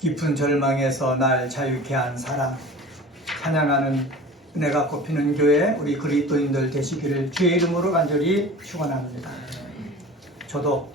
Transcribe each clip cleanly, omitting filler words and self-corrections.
깊은 절망에서 날 자유케 한 사랑, 찬양하는 은혜가 꼽히는 교회 우리 그리스도인들 되시기를 주의 이름으로 간절히 축원합니다. 저도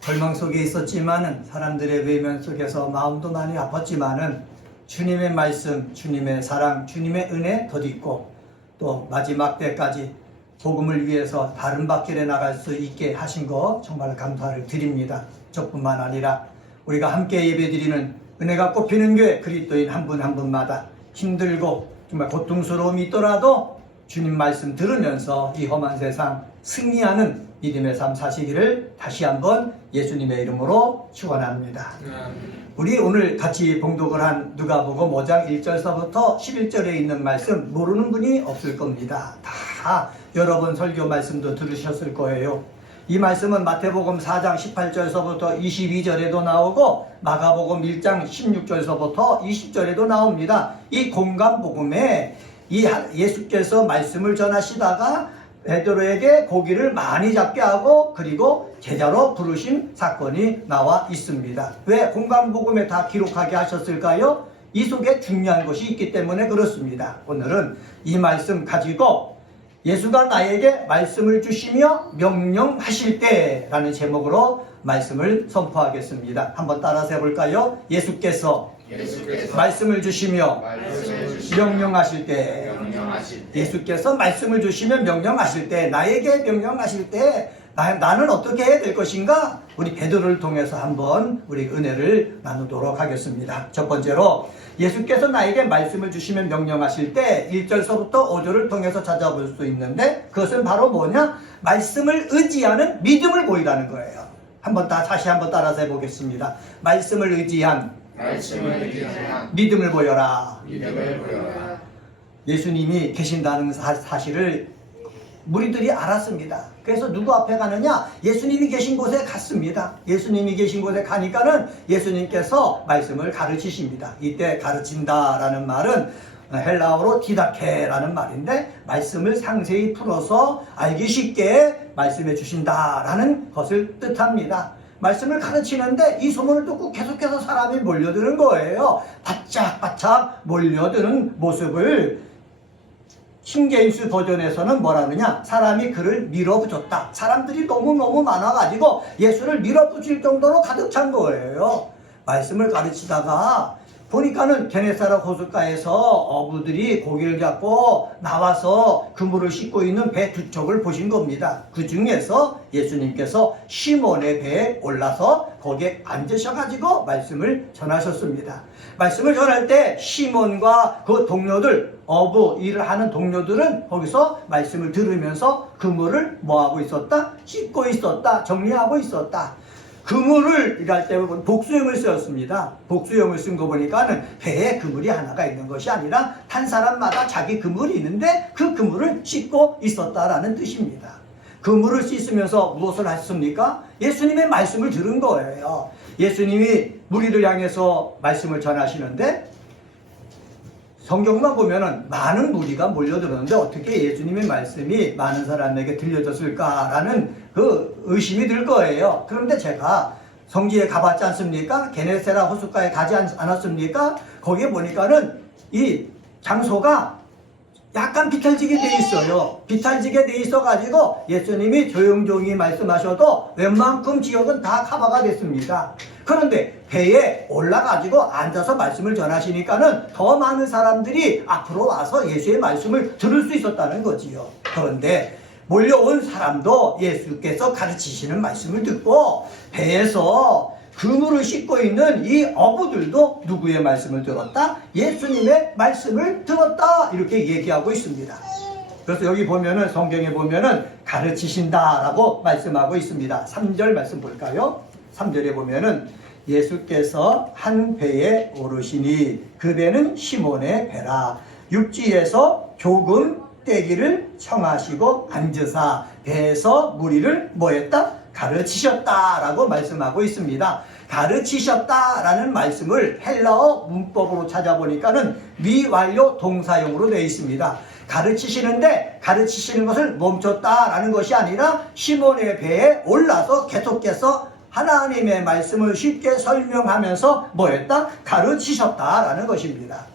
절망 속에 있었지만은, 사람들의 외면 속에서 마음도 많이 아팠지만은 주님의 말씀, 주님의 사랑, 주님의 은혜 덧입고 또 마지막 때까지 복음을 위해서 바른 박길에 나갈 수 있게 하신 거 정말 감사를 드립니다. 저뿐만 아니라 우리가 함께 예배드리는 은혜가 꼽히는 교회 그리스도인 한 분 한 분마다 힘들고 정말 고통스러움이 있더라도 주님 말씀 들으면서 이 험한 세상 승리하는 믿음의 삶 사시기를 다시 한번 예수님의 이름으로 축원합니다. 우리 오늘 같이 봉독을 한 누가복음 5장 1절서부터 11절에 있는 말씀 모르는 분이 없을 겁니다. 다 여러 번 설교 말씀도 들으셨을 거예요. 이 말씀은 마태복음 4장 18절서부터 22절에도 나오고 마가복음 1장 16절서부터 20절에도 나옵니다. 이 공감복음에 이 예수께서 말씀을 전하시다가 베드로에게 고기를 많이 잡게 하고 그리고 제자로 부르신 사건이 나와 있습니다. 왜 공감복음에 다 기록하게 하셨을까요? 이 속에 중요한 것이 있기 때문에 그렇습니다. 오늘은 이 말씀 가지고 예수가 나에게 말씀을 주시며 명령하실 때 라는 제목으로 말씀을 선포하겠습니다. 한번 따라서 해볼까요? 예수께서 말씀을 주시며 명령하실 때, 예수께서 말씀을 주시며 명령하실 때, 나에게 명령하실 때 나는 어떻게 해야 될 것인가? 우리 베드로를 통해서 한번 우리 은혜를 나누도록 하겠습니다. 첫 번째로 예수께서 나에게 말씀을 주시면 명령하실 때 1절서부터 5절을 통해서 찾아볼 수 있는데, 그것은 바로 뭐냐? 말씀을 의지하는 믿음을 보이라는 거예요. 다시 한번 따라서 해보겠습니다. 말씀을 의지한 믿음을 보여라. 예수님이 계신다는 사실을 무리들이 알았습니다. 그래서 누구 앞에 가느냐? 예수님이 계신 곳에 갔습니다. 예수님이 계신 곳에 가니까는 예수님께서 말씀을 가르치십니다. 이때 가르친다라는 말은 헬라어로 디다케라는 말인데, 말씀을 상세히 풀어서 알기 쉽게 말씀해 주신다라는 것을 뜻합니다. 말씀을 가르치는데 이 소문을 듣고 계속해서 사람이 몰려드는 거예요. 바짝바짝 몰려드는 모습을 킹제임스 버전에서는 뭐라느냐? 사람이 그를 밀어붙였다. 사람들이 너무너무 많아가지고 예수를 밀어붙일 정도로 가득 찬 거예요. 말씀을 가르치다가 보니까는 게네사렛 호숫가에서 어부들이 고기를 잡고 나와서 그물을 싣고 있는 배 두 척을 보신 겁니다. 그 중에서 예수님께서 시몬의 배에 올라서 거기에 앉으셔가지고 말씀을 전하셨습니다. 말씀을 전할 때 시몬과 그 동료들, 어부 일을 하는 동료들은 거기서 말씀을 들으면서 그물을 뭐하고 있었다? 씻고 있었다. 정리하고 있었다. 그물을 일할 때 복수형을 쓰였습니다. 복수형을 쓴 거 보니까는 배에 그물이 하나가 있는 것이 아니라 한 사람마다 자기 그물이 있는데 그 그물을 씻고 있었다라는 뜻입니다. 그물을 씻으면서 무엇을 했습니까? 예수님의 말씀을 들은 거예요. 예수님이 무리를 향해서 말씀을 전하시는데 성경만 보면은 많은 무리가 몰려들었는데 어떻게 예수님의 말씀이 많은 사람에게 들려졌을까라는 그 의심이 들 거예요. 그런데 제가 성지에 가봤지 않습니까? 게네사렛 호숫가에 가지 않았습니까? 거기에 보니까는 이 장소가 약간 비탈지게 돼 있어요. 비탈지게 돼 있어가지고 예수님이 조용조용히 말씀하셔도 웬만큼 지역은 다 커버가 됐습니다. 그런데 배에 올라가지고 앉아서 말씀을 전하시니까는 더 많은 사람들이 앞으로 와서 예수의 말씀을 들을 수 있었다는 거지요. 그런데 몰려온 사람도 예수께서 가르치시는 말씀을 듣고 배에서 그물을 싣고 있는 이 어부들도 누구의 말씀을 들었다? 예수님의 말씀을 들었다. 이렇게 얘기하고 있습니다. 그래서 여기 보면은 성경에 보면은 가르치신다라고 말씀하고 있습니다. 3절 말씀 볼까요? 3절에 보면은 예수께서 한 배에 오르시니 그 배는 시몬의 배라. 육지에서 조금 떼기를 청하시고 앉으사 배에서 무리를 뭐했다? 가르치셨다라고 말씀하고 있습니다. 가르치셨다라는 말씀을 헬라어 문법으로 찾아보니까는 미완료 동사용으로 되어 있습니다. 가르치시는데 가르치시는 것을 멈췄다라는 것이 아니라 시몬의 배에 올라서 계속해서 하나님의 말씀을 쉽게 설명하면서 뭐했다? 가르치셨다라는 것입니다.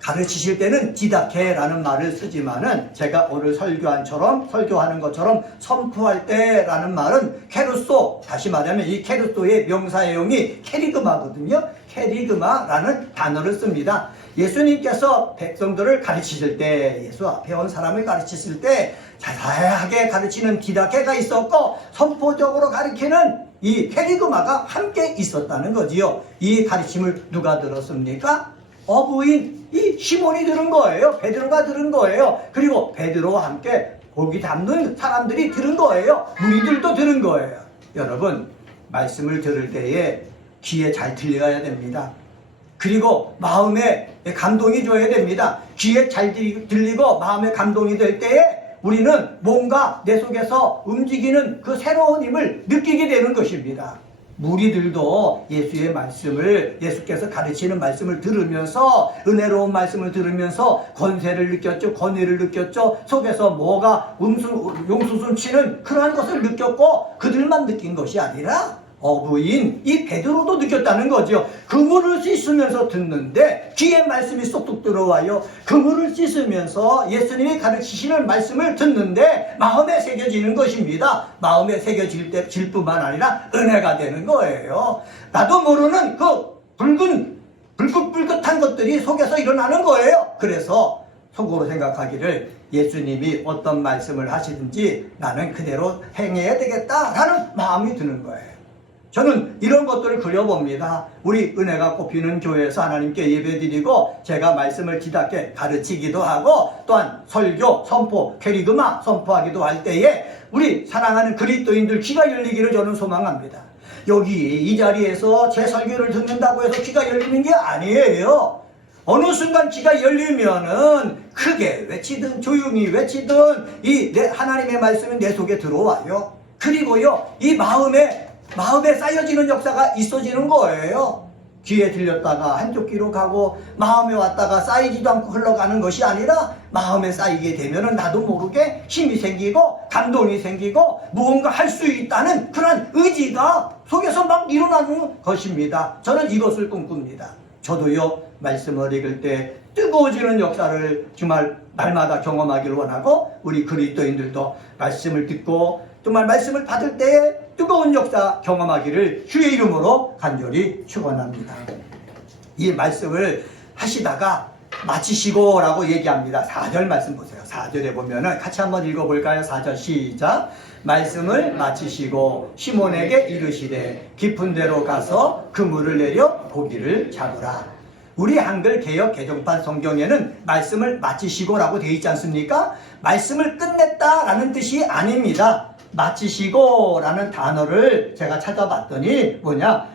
가르치실 때는 디다케라는 말을 쓰지만은 제가 오늘 설교하는 것처럼 선포할 때라는 말은 케루소, 다시 말하면 이 케루소의 명사형이 케리그마거든요. 케리그마라는 단어를 씁니다. 예수님께서 백성들을 가르치실 때, 예수 앞에 온 사람을 가르치실 때 자세하게 가르치는 디다케가 있었고 선포적으로 가르치는 이 케리그마가 함께 있었다는 거지요. 이 가르침을 누가 들었습니까? 어부인 이 시몬이 들은 거예요. 베드로가 들은 거예요. 그리고 베드로와 함께 고기 담는 사람들이 들은 거예요. 무리들도 들은 거예요. 여러분, 말씀을 들을 때에 귀에 잘 들려야 됩니다. 그리고 마음에 감동이 줘야 됩니다. 귀에 잘 들리고 마음에 감동이 될 때에 우리는 뭔가 내 속에서 움직이는 그 새로운 힘을 느끼게 되는 것입니다. 무리들도 예수의 말씀을, 예수께서 가르치는 말씀을 들으면서, 은혜로운 말씀을 들으면서 권세를 느꼈죠. 권위를 느꼈죠. 속에서 뭐가 용수순 치는 그러한 것을 느꼈고, 그들만 느낀 것이 아니라 어부인 이 베드로도 느꼈다는 거죠. 그물을 씻으면서 듣는데 귀에 말씀이 쏙쏙 들어와요. 그물을 씻으면서 예수님이 가르치시는 말씀을 듣는데 마음에 새겨지는 것입니다. 마음에 새겨질 뿐만 아니라 은혜가 되는 거예요. 나도 모르는 그 불긋불긋한 것들이 속에서 일어나는 거예요. 그래서 속으로 생각하기를 예수님이 어떤 말씀을 하시든지 나는 그대로 행해야 되겠다라는 마음이 드는 거예요. 저는 이런 것들을 그려봅니다. 우리 은혜가 꽃피는 교회에서 하나님께 예배드리고 제가 말씀을 지답게 가르치기도 하고 또한 설교, 선포, 캐리그마 선포하기도 할 때에 우리 사랑하는 그리스도인들 귀가 열리기를 저는 소망합니다. 여기 이 자리에서 제 설교를 듣는다고 해서 귀가 열리는 게 아니에요. 어느 순간 귀가 열리면은 크게 외치든 조용히 외치든 이 하나님의 말씀이 내 속에 들어와요. 그리고요, 이 마음에 쌓여지는 역사가 있어지는 거예요. 귀에 들렸다가 한쪽 귀로 가고 마음에 왔다가 쌓이지도 않고 흘러가는 것이 아니라 마음에 쌓이게 되면은 나도 모르게 힘이 생기고 감동이 생기고 무언가 할 수 있다는 그런 의지가 속에서 막 일어나는 것입니다. 저는 이것을 꿈꿉니다. 저도요, 말씀을 읽을 때 뜨거워지는 역사를 정말 날마다 경험하기를 원하고 우리 그리스도인들도 말씀을 듣고 정말 말씀을 받을 때에 뜨거운 역사 경험하기를 주의 이름으로 간절히 축원합니다. 이 말씀을 하시다가 마치시고 라고 얘기합니다. 4절 말씀 보세요. 4절에 보면은 같이 한번 읽어볼까요? 4절 시작. 말씀을 마치시고 시몬에게 이르시되 깊은 데로 가서 그물을 내려 고기를 잡으라. 우리 한글 개역 개정판 성경에는 말씀을 마치시고 라고 되어 있지 않습니까? 말씀을 끝냈다 라는 뜻이 아닙니다. 마치시고 라는 단어를 제가 찾아봤더니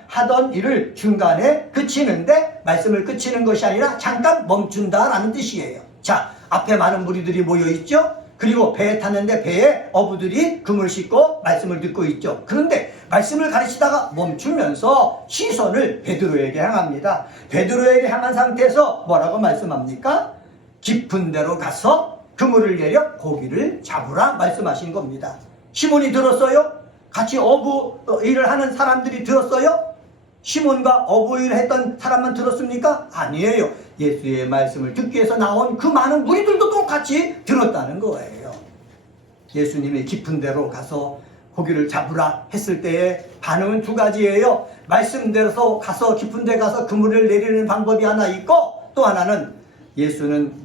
하던 일을 중간에 그치는데 말씀을 그치는 것이 아니라 잠깐 멈춘다 라는 뜻이에요. 자, 앞에 많은 무리들이 모여있죠. 그리고 배에 탔는데 배에 어부들이 그물 싣고 말씀을 듣고 있죠. 그런데 말씀을 가르치다가 멈추면서 시선을 베드로에게 향합니다. 베드로에게 향한 상태에서 뭐라고 말씀합니까? 깊은 데로 가서 그물을 내려 고기를 잡으라 말씀하신 겁니다. 시몬이 들었어요? 같이 어부 일을 하는 사람들이 들었어요? 시몬과 어부 일을 했던 사람만 들었습니까? 아니에요. 예수의 말씀을 듣기 위해서 나온 그 많은 무리들도 똑같이 들었다는 거예요. 예수님이 깊은 데로 가서 고기를 잡으라 했을 때의 반응은 두 가지예요. 말씀대로 가서 깊은 데 가서 그물을 내리는 방법이 하나 있고 또 하나는 예수는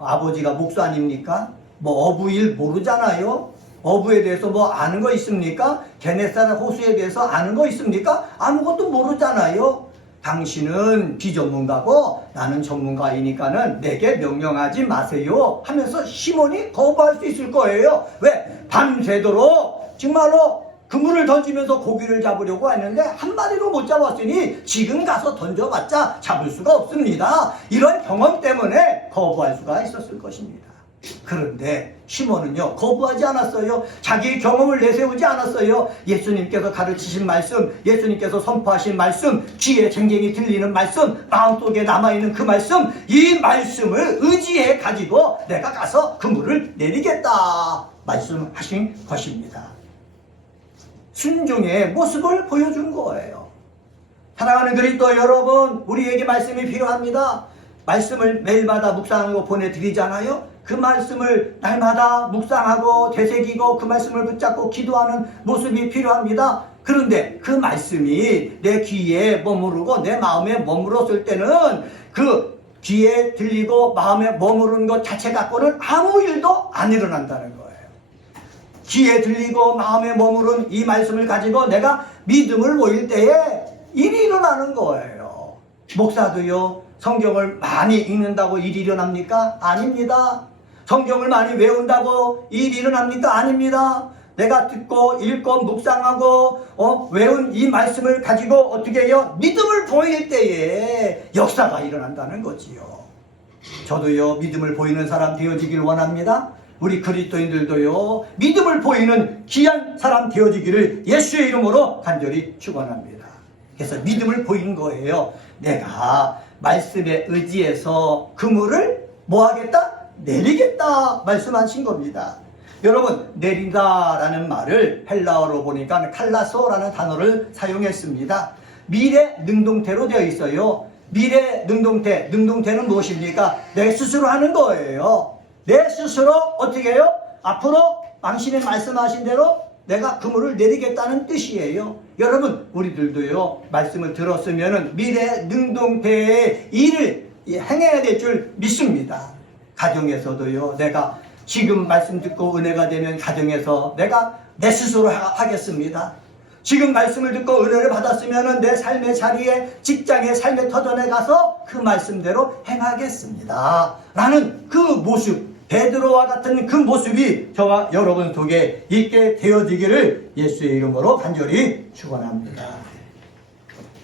아버지가 목수 아닙니까? 어부 일 모르잖아요. 어부에 대해서 아는 거 있습니까? 게네사렛 호수에 대해서 아는 거 있습니까? 아무것도 모르잖아요. 당신은 비전문가고 나는 전문가이니까는 내게 명령하지 마세요 하면서 시몬이 거부할 수 있을 거예요. 왜? 밤새도록 정말로 그물을 던지면서 고기를 잡으려고 했는데 한 마리도 못 잡았으니 지금 가서 던져봤자 잡을 수가 없습니다. 이런 경험 때문에 거부할 수가 있었을 것입니다. 그런데 시몬은요, 거부하지 않았어요. 자기의 경험을 내세우지 않았어요. 예수님께서 가르치신 말씀, 예수님께서 선포하신 말씀, 귀에 쟁쟁이 들리는 말씀, 마음속에 남아있는 그 말씀, 이 말씀을 의지해 가지고 내가 가서 그물을 내리겠다 말씀하신 것입니다. 순종의 모습을 보여준 거예요. 사랑하는 그리스도 여러분, 우리에게 말씀이 필요합니다. 말씀을 매일마다 묵상하고 보내드리잖아요. 그 말씀을 날마다 묵상하고 되새기고 그 말씀을 붙잡고 기도하는 모습이 필요합니다. 그런데 그 말씀이 내 귀에 머무르고 내 마음에 머물렀을 때는 그 귀에 들리고 마음에 머무르는 것 자체 갖고는 아무 일도 안 일어난다는 거예요. 귀에 들리고 마음에 머무른 이 말씀을 가지고 내가 믿음을 보일 때에 일이 일어나는 거예요. 목사도요, 성경을 많이 읽는다고 일이 일어납니까? 아닙니다. 성경을 많이 외운다고 일이 일어납니까? 아닙니다. 내가 듣고 읽고 묵상하고 외운 이 말씀을 가지고 어떻게 해요? 믿음을 보일 때에 역사가 일어난다는 거지요. 저도요, 믿음을 보이는 사람 되어지길 원합니다. 우리 그리스도인들도요, 믿음을 보이는 귀한 사람 되어지기를 예수의 이름으로 간절히 축원합니다. 그래서 믿음을 보이는 거예요. 내가 말씀에 의지해서 그물을 뭐 하겠다? 내리겠다 말씀하신 겁니다. 여러분, 내린다라는 말을 헬라어로 보니까 칼라소라는 단어를 사용했습니다. 미래 능동태로 되어 있어요. 미래 능동태, 능동태는 무엇입니까? 내 스스로 하는 거예요. 내 스스로 어떻게 해요? 앞으로 당신의 말씀하신 대로 내가 그물을 내리겠다는 뜻이에요. 여러분, 우리들도요, 말씀을 들었으면 미래 능동태의 일을 행해야 될 줄 믿습니다. 가정에서도요, 내가 지금 말씀 듣고 은혜가 되면 가정에서 내가 내 스스로 하겠습니다. 지금 말씀을 듣고 은혜를 받았으면 내 삶의 자리에, 직장의 삶의 터전에 가서 그 말씀대로 행하겠습니다. 라는 그 모습, 베드로와 같은 그 모습이 저와 여러분 속에 있게 되어지기를 예수의 이름으로 간절히 축원합니다.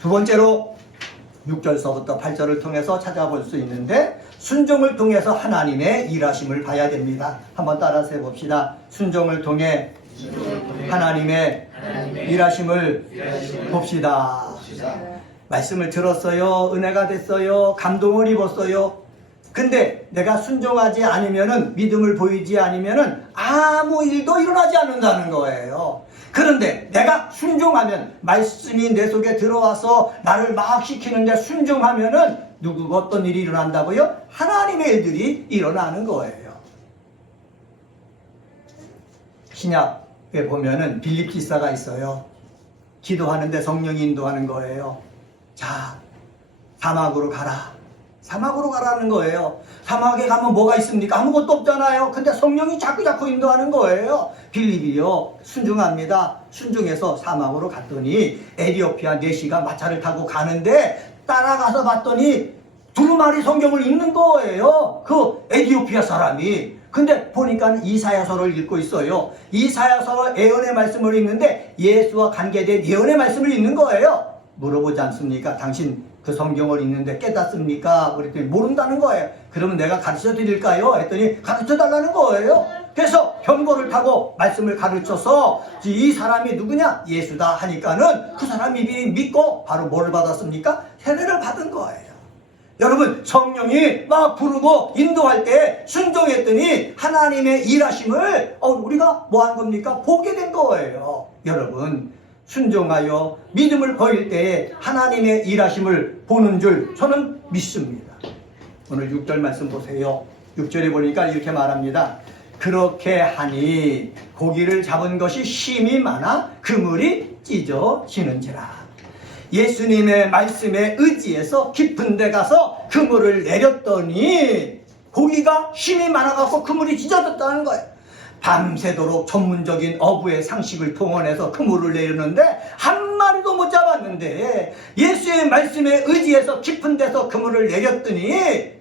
두 번째로 6절서부터 8절을 통해서 찾아볼 수 있는데, 순종을 통해서 하나님의 일하심을 봐야 됩니다. 한번 따라서 해봅시다. 순종을 통해 하나님의 일하심을 봅시다. 말씀을 들었어요. 은혜가 됐어요. 감동을 입었어요. 근데 내가 순종하지 않으면은, 믿음을 보이지 않으면은 아무 일도 일어나지 않는다는 거예요. 그런데 내가 순종하면, 말씀이 내 속에 들어와서 나를 막 시키는데 순종하면은 누구 어떤 일이 일어난다고요? 하나님의 일들이 일어나는 거예요. 신약에 보면은 빌립 기사가 있어요. 기도하는데 성령이 인도하는 거예요. 자, 사막으로 가라. 사막으로 가라는 거예요. 사막에 가면 뭐가 있습니까? 아무것도 없잖아요. 근데 성령이 자꾸 인도하는 거예요. 빌립이요, 순종합니다. 순종해서 사막으로 갔더니 에티오피아 내시가 마차를 타고 가는데 따라가서 봤더니 두루마리 성경을 읽는 거예요. 그 에티오피아 사람이. 근데 보니까 이사야서를 읽고 있어요. 이사야서 예언의 말씀을 읽는데 예수와 관계된 예언의 말씀을 읽는 거예요. 물어보지 않습니까? 당신 그 성경을 읽는데 깨닫습니까? 그랬더니 모른다는 거예요. 그러면 내가 가르쳐 드릴까요? 했더니 가르쳐 달라는 거예요. 그래서 병거를 타고 말씀을 가르쳐서 이 사람이 누구냐? 예수다 하니까는 그 사람이 믿고 바로 뭘 받았습니까? 세례를 받은 거예요. 여러분, 성령이 막 부르고 인도할 때 순종했더니 하나님의 일하심을 우리가 뭐 한 겁니까? 보게 된 거예요. 여러분, 순종하여 믿음을 보일 때에 하나님의 일하심을 보는 줄 저는 믿습니다. 오늘 6절 말씀 보세요. 6절에 보니까 이렇게 말합니다. 그렇게 하니 고기를 잡은 것이 힘이 많아 그물이 찢어지는지라. 예수님의 말씀에 의지해서 깊은 데 가서 그물을 내렸더니 고기가 힘이 많아갖고 그물이 찢어졌다는 거예요. 밤새도록 전문적인 어부의 상식을 동원해서 그물을 내렸는데 한 마리도 못 잡았는데, 예수의 말씀에 의지해서 깊은 데서 그물을 내렸더니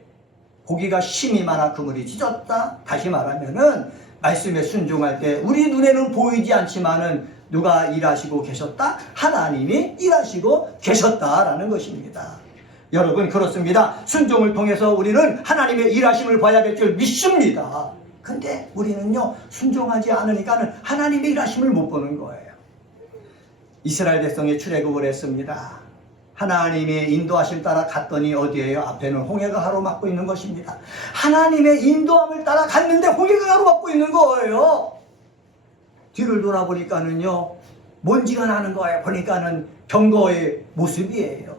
고기가 힘이 많아 그물이 찢었다. 다시 말하면은 말씀에 순종할 때 우리 눈에는 보이지 않지만은 누가 일하시고 계셨다? 하나님이 일하시고 계셨다라는 것입니다. 여러분, 그렇습니다. 순종을 통해서 우리는 하나님의 일하심을 봐야 될 줄 믿습니다. 근데 우리는요, 순종하지 않으니까는 하나님의 일하심을 못 보는 거예요. 이스라엘 백성이 출애굽을 했습니다. 하나님의 인도하심 따라 갔더니 어디에요? 앞에는 홍해가 가로막고 있는 것입니다. 하나님의 인도함을 따라 갔는데 홍해가 가로막고 있는 거예요. 뒤를 돌아보니까는요, 먼지가 나는 거예요. 보니까는 병거의 모습이에요.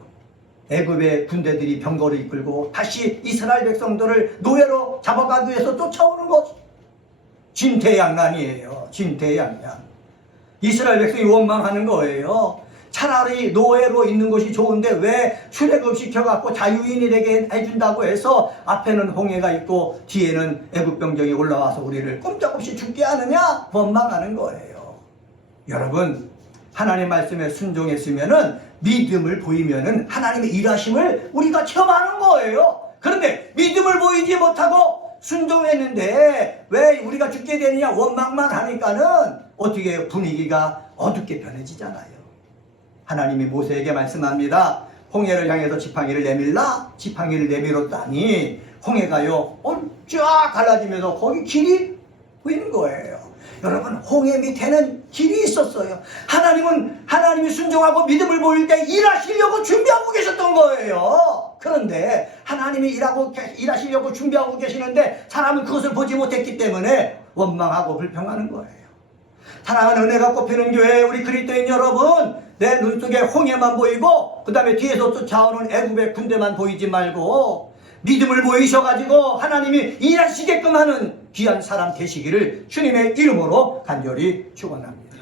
애굽의 군대들이 병거를 이끌고 다시 이스라엘 백성들을 노예로 잡아가기 위해서 쫓아오는 것. 진퇴양난이에요. 진퇴양난. 이스라엘 백성이 원망하는 거예요. 차라리 노예로 있는 것이 좋은데 왜 출애굽 시켜갖고 자유인이 되게 해준다고 해서 앞에는 홍해가 있고 뒤에는 애굽 병정이 올라와서 우리를 꼼짝없이 죽게 하느냐? 원망하는 거예요. 여러분, 하나님 말씀에 순종했으면은 믿음을 보이면은 하나님의 일하심을 우리가 체험하는 거예요. 그런데 믿음을 보이지 못하고 순종했는데 왜 우리가 죽게 되느냐 원망만 하니까는 어떻게 분위기가 어둡게 변해지잖아요. 하나님이 모세에게 말씀합니다. 홍해를 향해서 지팡이를 내밀라. 지팡이를 내밀었다니 홍해가요 쫙 갈라지면서 거기 길이 보이는 거예요. 여러분, 홍해 밑에는 길이 있었어요. 하나님이 순종하고 믿음을 보일 때 일하시려고 준비하고 계셨던 거예요. 그런데 하나님이 일하시려고 준비하고 계시는데 사람은 그것을 보지 못했기 때문에 원망하고 불평하는 거예요. 사랑하는 은혜가 꼽히는 교회 우리 그리스도인 여러분, 내 눈 속에 홍해만 보이고 그 다음에 뒤에서 쫓아오는 애굽의 군대만 보이지 말고 믿음을 보이셔가지고 하나님이 일하시게끔 하는 귀한 사람 되시기를 주님의 이름으로 간절히 축원합니다.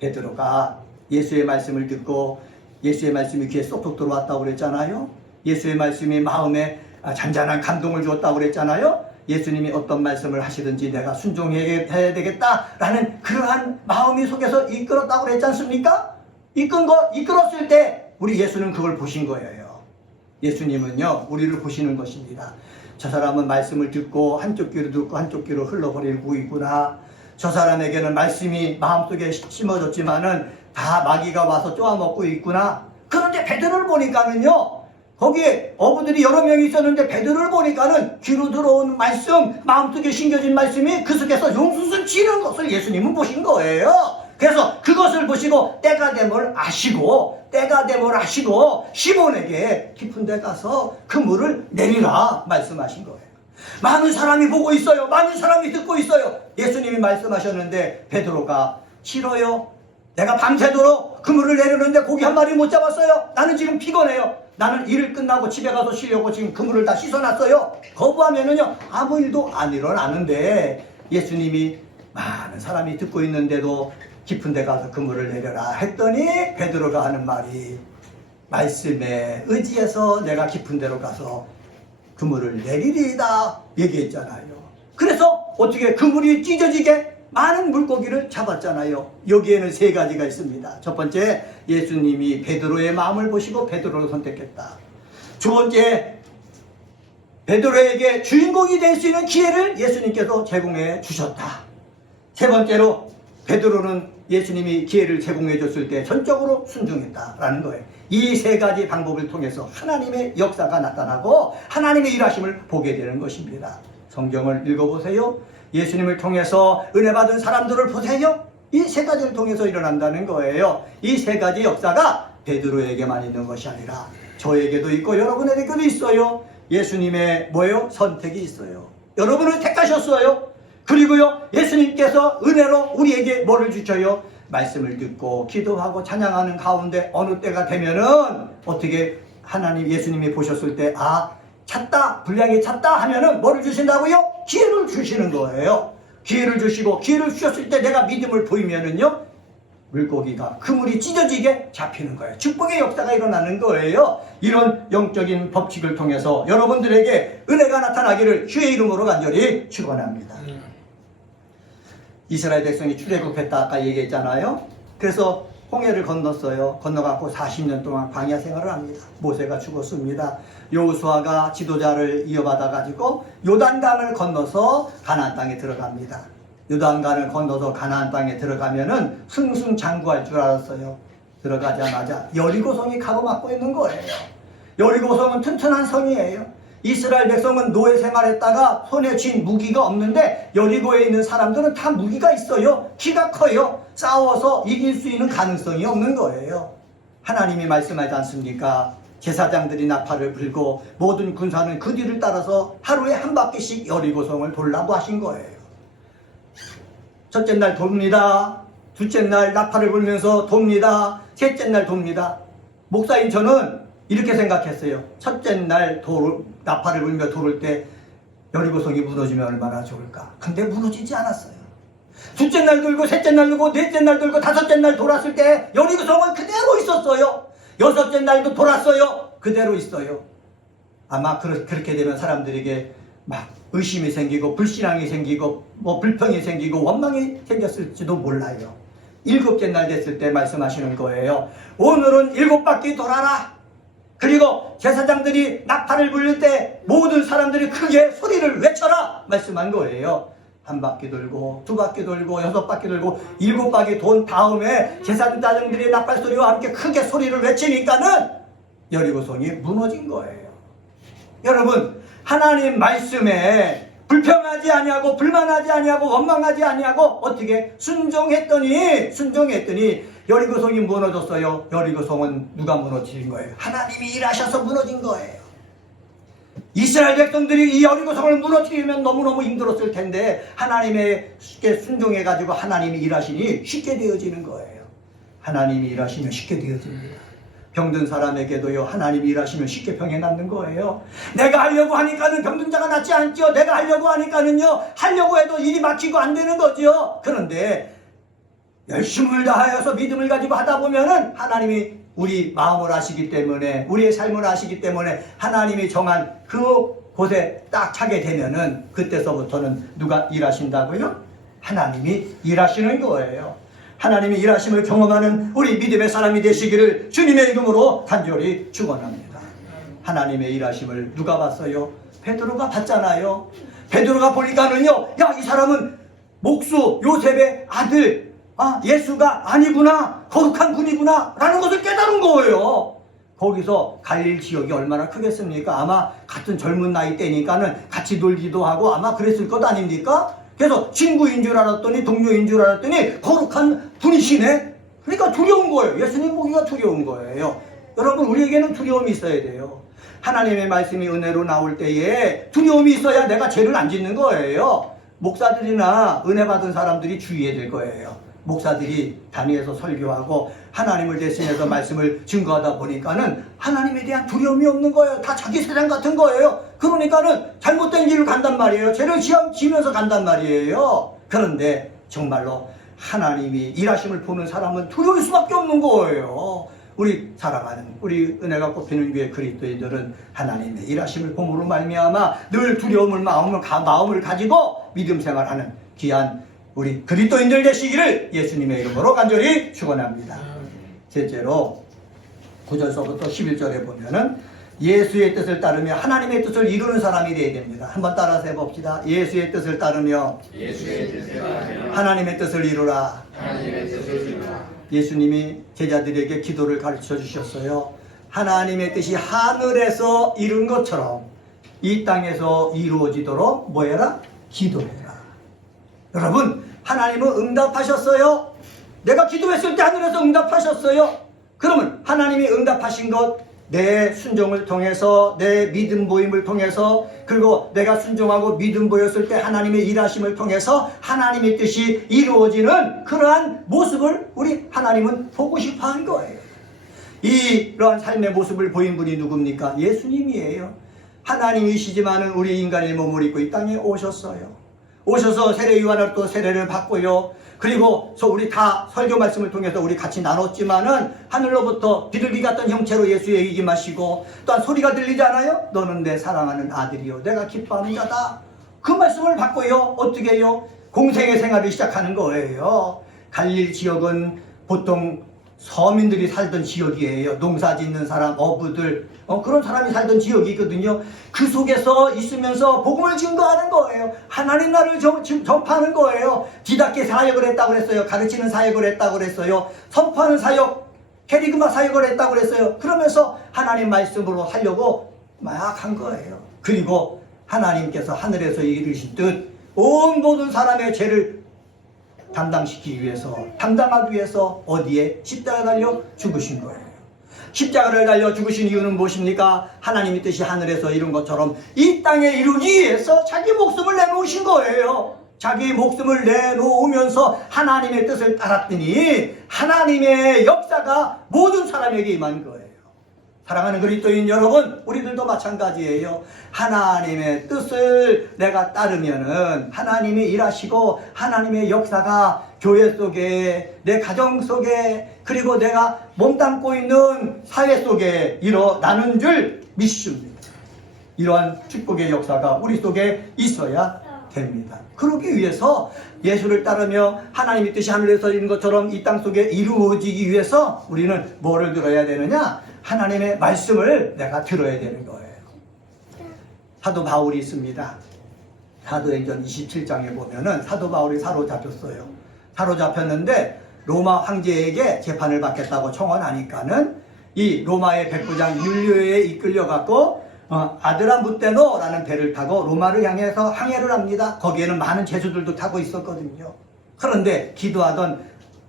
베드로가 예수의 말씀을 듣고 예수의 말씀이 귀에 쏙쏙 들어왔다고 그랬잖아요. 예수의 말씀이 마음에 잔잔한 감동을 주었다고 그랬잖아요. 예수님이 어떤 말씀을 하시든지 내가 순종해야 되겠다라는 그러한 마음이 속에서 이끌었다고 그랬지 않습니까? 이끌었을 때 우리 예수는 그걸 보신 거예요. 예수님은요 우리를 보시는 것입니다. 저 사람은 말씀을 듣고 한쪽 귀로 듣고 한쪽 귀로 흘러버리고 있구나. 저 사람에게는 말씀이 마음속에 심어졌지만은 다 마귀가 와서 쪼아먹고 있구나. 그런데 베드로를 보니까는요 거기에 어부들이 여러 명이 있었는데 베드로를 보니까는 귀로 들어온 말씀, 마음속에 심겨진 말씀이 그 속에서 용수순 치는 것을 예수님은 보신 거예요. 그래서 그것을 보시고 때가 됨을 아시고 시몬에게 깊은 데 가서 그물을 내리라 말씀하신 거예요. 많은 사람이 보고 있어요. 많은 사람이 듣고 있어요. 예수님이 말씀하셨는데 베드로가 싫어요. 내가 밤새도록 그물을 내리는데 고기 한 마리 못 잡았어요. 나는 지금 피곤해요. 나는 일을 끝나고 집에 가서 쉬려고 지금 그물을 다 씻어놨어요. 거부하면은요 아무 일도 안 일어나는데 예수님이 많은 사람이 듣고 있는데도 깊은 데 가서 그물을 내려라 했더니 베드로가 하는 말이 말씀에 의지해서 내가 깊은 데로 가서 그물을 내리리이다 얘기했잖아요. 그래서 어떻게 그물이 찢어지게 많은 물고기를 잡았잖아요. 여기에는 세 가지가 있습니다. 첫 번째, 예수님이 베드로의 마음을 보시고 베드로를 선택했다. 두 번째, 베드로에게 주인공이 될 수 있는 기회를 예수님께서 제공해 주셨다. 세 번째로, 베드로는 예수님이 기회를 제공해 줬을 때 전적으로 순종했다라는 거예요. 이 세 가지 방법을 통해서 하나님의 역사가 나타나고 하나님의 일하심을 보게 되는 것입니다. 성경을 읽어보세요. 예수님을 통해서 은혜 받은 사람들을 보세요. 이 세 가지를 통해서 일어난다는 거예요. 이 세 가지 역사가 베드로에게만 있는 것이 아니라 저에게도 있고 여러분에게도 있어요. 예수님의 선택이 있어요. 여러분을 택하셨어요. 그리고요 예수님께서 은혜로 우리에게 뭐를 주셔요? 말씀을 듣고 기도하고 찬양하는 가운데 어느 때가 되면은 어떻게 하나님 예수님이 보셨을 때 찼다, 분량이 찼다 하면은 뭐를 주신다고요? 기회를 주시는 거예요. 기회를 주시고 기회를 주셨을 때 내가 믿음을 보이면은요 물고기가 그물이 찢어지게 잡히는 거예요. 축복의 역사가 일어나는 거예요. 이런 영적인 법칙을 통해서 여러분들에게 은혜가 나타나기를 주의 이름으로 간절히 축원합니다. 이스라엘 백성이 출애굽했다 아까 얘기했잖아요. 그래서 홍해를 건넜어요. 건너갖고 40년 동안 광야 생활을 합니다. 모세가 죽었습니다. 여호수아가 지도자를 이어받아가지고 요단강을 건너서 가나안 땅에 들어갑니다. 요단강을 건너서 가나안 땅에 들어가면은 승승장구할 줄 알았어요. 들어가자마자 여리고성이 가로막고 있는 거예요. 여리고성은 튼튼한 성이에요. 이스라엘 백성은 노예 생활했다가 손에 쥔 무기가 없는데 여리고에 있는 사람들은 다 무기가 있어요. 키가 커요. 싸워서 이길 수 있는 가능성이 없는 거예요. 하나님이 말씀하지 않습니까? 제사장들이 나팔을 불고 모든 군사는 그 뒤를 따라서 하루에 한 바퀴씩 여리고성을 돌라고 하신 거예요. 첫째 날 돕니다. 둘째 날 나팔을 불면서 돕니다. 셋째 날 돕니다. 목사인 저는 이렇게 생각했어요. 첫째 날 나팔을 불며 돌을 때 여리고성이 무너지면 얼마나 좋을까. 근데 무너지지 않았어요. 둘째 날 돌고 셋째 날 돌고 넷째 날 돌고 다섯째 날 돌았을 때 여리고성은 그대로 있었어요. 여섯째 날도 돌았어요. 그대로 있어요. 아마 그렇게 되면 사람들에게 막 의심이 생기고 불신앙이 생기고 불평이 생기고 원망이 생겼을지도 몰라요. 일곱째 날 됐을 때 말씀하시는 거예요. 오늘은 7바퀴 돌아라. 그리고 제사장들이 나팔을 불릴 때 모든 사람들이 크게 소리를 외쳐라 말씀한 거예요. 1바퀴 돌고 2바퀴 돌고 6바퀴 돌고 7바퀴 돈 다음에 제사장들이 나팔 소리와 함께 크게 소리를 외치니까는 여리고성이 무너진 거예요. 여러분, 하나님 말씀에 불평하지 아니하고 불만하지 아니하고 원망하지 아니하고 어떻게 순종했더니 여리고성이 무너졌어요. 여리고성은 누가 무너뜨린 거예요? 하나님이 일하셔서 무너진 거예요. 이스라엘 백성들이 이 여리고성을 무너뜨리면 너무너무 힘들었을 텐데 하나님께 순종해가지고 하나님이 일하시니 쉽게 되어지는 거예요. 하나님이 일하시면 쉽게 되어집니다. 병든 사람에게도요, 하나님이 일하시면 쉽게 병이 낫는 거예요. 내가 하려고 하니까는 병든 자가 낫지 않죠. 내가 하려고 하니까는요, 하려고 해도 일이 막히고 안 되는 거죠. 그런데 열심을 다하여서 믿음을 가지고 하다 보면은 하나님이 우리 마음을 아시기 때문에, 우리의 삶을 아시기 때문에 하나님이 정한 그 곳에 딱 차게 되면은 그때서부터는 누가 일하신다고요? 하나님이 일하시는 거예요. 하나님이 일하심을 경험하는 우리 믿음의 사람이 되시기를 주님의 이름으로 간절히 축원합니다. 하나님의 일하심을 누가 봤어요? 베드로가 봤잖아요. 베드로가 보니까는요, 야, 이 사람은 목수 요셉의 아들, 예수가 아니구나, 거룩한 분이구나 라는 것을 깨달은 거예요. 거기서 갈릴 지역이 얼마나 크겠습니까? 아마 같은 젊은 나이 때니까는 같이 놀기도 하고 아마 그랬을 것 아닙니까? 그래서 친구인 줄 알았더니 동료인 줄 알았더니 거룩한 분이시네. 그러니까 두려운 거예요. 예수님 보기가 두려운 거예요. 여러분, 우리에게는 두려움이 있어야 돼요. 하나님의 말씀이 은혜로 나올 때에 두려움이 있어야 내가 죄를 안 짓는 거예요. 목사들이나 은혜 받은 사람들이 주의해야 될 거예요. 목사들이 단위에서 설교하고 하나님을 대신해서 말씀을 증거하다 보니까는 하나님에 대한 두려움이 없는 거예요. 다 자기 세상 같은 거예요. 그러니까는 잘못된 길을 간단 말이에요. 죄를 지면서 간단 말이에요. 그런데 정말로 하나님이 일하심을 보는 사람은 두려울 수밖에 없는 거예요. 우리 사랑하는 우리 은혜가 꼽히는 교회 그리스도인들은 하나님의 일하심을 봄으로 말미암아 늘 두려움을 마음을 가지고 믿음 생활하는 귀한 우리 그리스도인들 되시기를 예수님의 이름으로 간절히 축원합니다. 셋째로 9절서부터 11절에 보면은 예수의 뜻을 따르며 하나님의 뜻을 이루는 사람이 되어야 됩니다. 한번 따라서 해봅시다. 예수의 뜻을 따르며 하나님의 뜻을 이루라. 예수님이 제자들에게 기도를 가르쳐 주셨어요. 하나님의 뜻이 하늘에서 이룬 것처럼 이 땅에서 이루어지도록 뭐해라? 기도해라. 여러분, 하나님은 응답하셨어요. 내가 기도했을 때 하늘에서 응답하셨어요. 그러면 하나님이 응답하신 것, 내 순종을 통해서, 내 믿음 보임을 통해서, 그리고 내가 순종하고 믿음 보였을 때 하나님의 일하심을 통해서 하나님의 뜻이 이루어지는 그러한 모습을 우리 하나님은 보고 싶어 한 거예요. 이러한 삶의 모습을 보인 분이 누굽니까? 예수님이에요. 하나님이시지만은 우리 인간의 몸을 입고 이 땅에 오셨어요. 오셔서 세례 요한을 또 세례를 받고요. 그리고 우리 다 설교 말씀을 통해서 우리 같이 나눴지만은 하늘로부터 비둘기 같은 형체로 예수의 입임하시고 또한 소리가 들리지 않아요? 너는 내 사랑하는 아들이요 내가 기뻐하는 자다. 그 말씀을 받고요. 어떻게 해요? 공생의 생활을 시작하는 거예요. 갈릴 지역은 보통 서민들이 살던 지역이에요. 농사 짓는 사람, 어부들, 그런 사람이 살던 지역이거든요. 그 속에서 있으면서 복음을 증거하는 거예요. 하나님 나라를 전파하는 거예요. 뒤닫게 사역을 했다고 그랬어요. 가르치는 사역을 했다고 그랬어요. 선포하는 사역, 캐리그마 사역을 했다고 그랬어요. 그러면서 하나님 말씀으로 하려고 막 한 거예요. 그리고 하나님께서 하늘에서 이르신 듯 온 모든 사람의 죄를 담당하기 위해서 어디에? 십자가에 달려 죽으신 거예요. 십자가를 달려 죽으신 이유는 무엇입니까? 하나님의 뜻이 하늘에서 이룬 것처럼 이 땅에 이루기 위해서 자기 목숨을 내놓으신 거예요. 자기 목숨을 내놓으면서 하나님의 뜻을 따랐더니 하나님의 역사가 모든 사람에게 임한 거예요. 사랑하는 그리스도인 여러분, 우리들도 마찬가지예요. 하나님의 뜻을 내가 따르면은 하나님이 일하시고 하나님의 역사가 교회 속에, 내 가정 속에, 그리고 내가 몸담고 있는 사회 속에 일어나는 줄 믿습니다. 이러한 축복의 역사가 우리 속에 있어야 됩니다. 그러기 위해서 예수를 따르며 하나님의 뜻이 하늘에서 이룬 것처럼 이 땅 속에 이루어지기 위해서 우리는 뭐를 들어야 되느냐? 하나님의 말씀을 내가 들어야 되는 거예요. 사도 바울이 있습니다. 사도행전 27장에 보면은 사도 바울이 사로잡혔어요. 사로잡혔는데 로마 황제에게 재판을 받겠다고 청원하니까는 이 로마의 백부장 율리오에 이끌려갖고 아드라무테노라는 배를 타고 로마를 향해서 항해를 합니다. 거기에는 많은 죄수들도 타고 있었거든요. 그런데 기도하던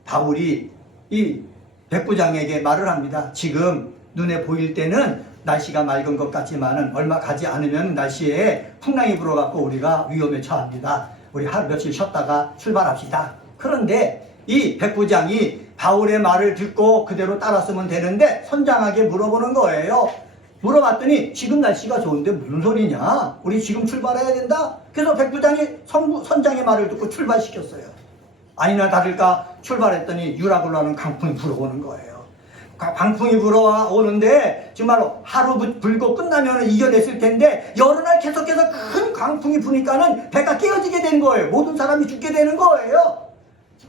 바울이 이 백부장에게 말을 합니다. 지금 눈에 보일 때는 날씨가 맑은 것 같지만은 얼마 가지 않으면 날씨에 풍랑이 불어갖고 우리가 위험에 처합니다. 우리 하루 며칠 쉬었다가 출발합시다. 그런데 이 백부장이 바울의 말을 듣고 그대로 따랐으면 되는데 선장에게 물어보는 거예요. 물어봤더니 지금 날씨가 좋은데 무슨 소리냐? 우리 지금 출발해야 된다? 그래서 백부장이 선장의 말을 듣고 출발시켰어요. 아니나 다를까 출발했더니 유락을 하는 강풍이 불어오는 거예요. 강풍이 불어오는데 정말로 하루 불고 끝나면 이겨냈을 텐데 여러 날 계속해서 큰 강풍이 부니까는 배가 깨어지게 된 거예요. 모든 사람이 죽게 되는 거예요.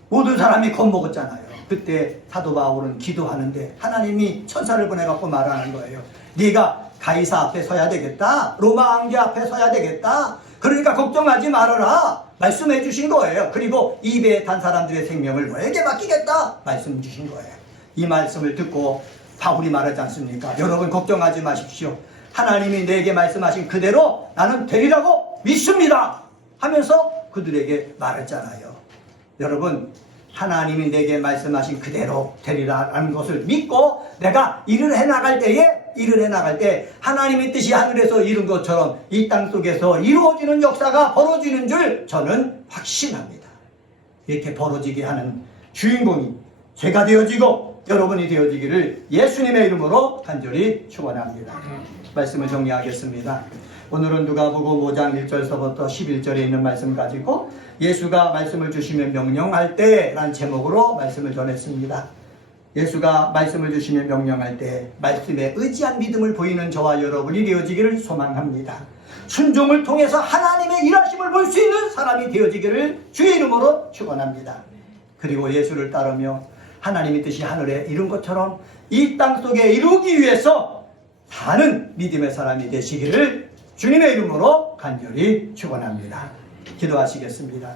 모든 사람이 겁먹었잖아요. 그때 사도 바울은 기도하는데 하나님이 천사를 보내갖고 말하는 거예요. 네가 가이사 앞에 서야 되겠다. 로마 황제 앞에 서야 되겠다. 그러니까 걱정하지 말아라. 말씀해 주신 거예요. 그리고 이 배에 탄 사람들의 생명을 너에게 맡기겠다. 말씀 주신 거예요. 이 말씀을 듣고 바울이 말하지 않습니까? 여러분 걱정하지 마십시오. 하나님이 내게 말씀하신 그대로 나는 되리라고 믿습니다. 하면서 그들에게 말했잖아요. 여러분 하나님이 내게 말씀하신 그대로 되리라는 것을 믿고 내가 일을 해나갈 때 하나님의 뜻이 하늘에서 이룬 것처럼 이 땅 속에서 이루어지는 역사가 벌어지는 줄 저는 확신합니다. 이렇게 벌어지게 하는 주인공이 제가 되어지고 여러분이 되어지기를 예수님의 이름으로 간절히 축원합니다. 말씀을 정리하겠습니다. 오늘은 누가복음 5장 1절서부터 11절에 있는 말씀 가지고 예수가 말씀을 주시면 명령할 때 라는 제목으로 말씀을 전했습니다. 예수가 말씀을 주시면 명령할 때 말씀에 의지한 믿음을 보이는 저와 여러분이 되어지기를 소망합니다. 순종을 통해서 하나님의 일하심을 볼 수 있는 사람이 되어지기를 주의 이름으로 축원합니다. 그리고 예수를 따르며 하나님의 뜻이 하늘에 이룬 것처럼 이 땅 속에 이루기 위해서 사는 믿음의 사람이 되시기를 주님의 이름으로 간절히 축원합니다. 기도하시겠습니다.